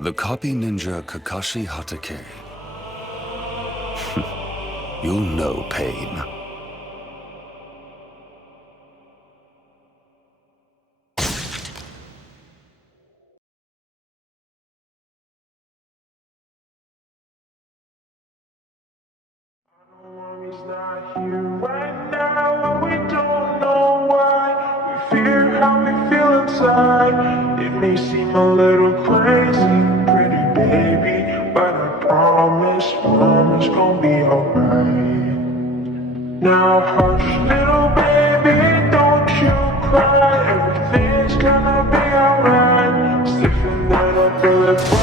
The copy ninja Kakashi Hatake. You'll know pain. He's not here right now, and we don't know why. We fear how we feel inside. It may seem a little crazy, pretty baby, but I promise, mama's gonna be alright. Now hush, little baby, don't you cry. Everything's gonna be alright. Sniffing that a bullet.